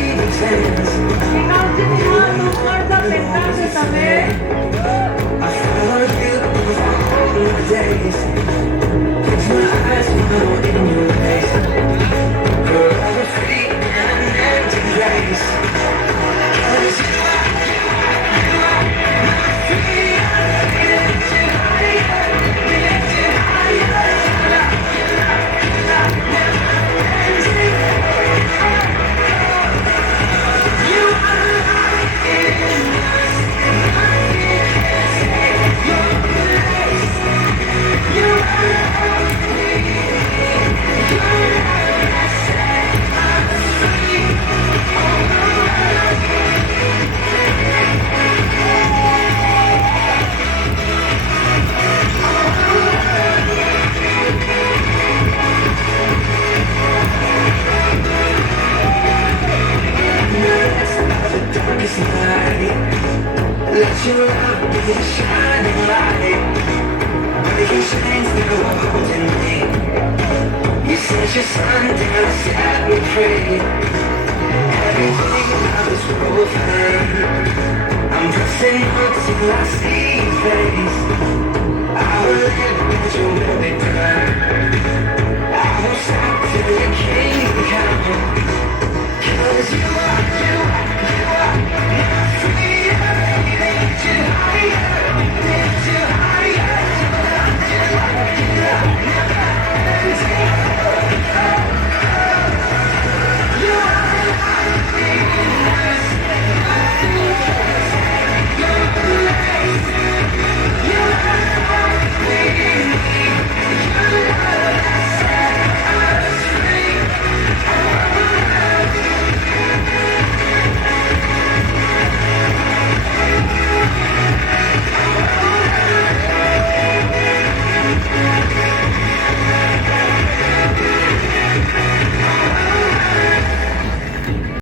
Ikaw sinuha sa pentaso tabi. Let your love be a shining light. Breaking chains that were holding me. You sent your son down to set me free. Everything I was over. I'm pressing on till I see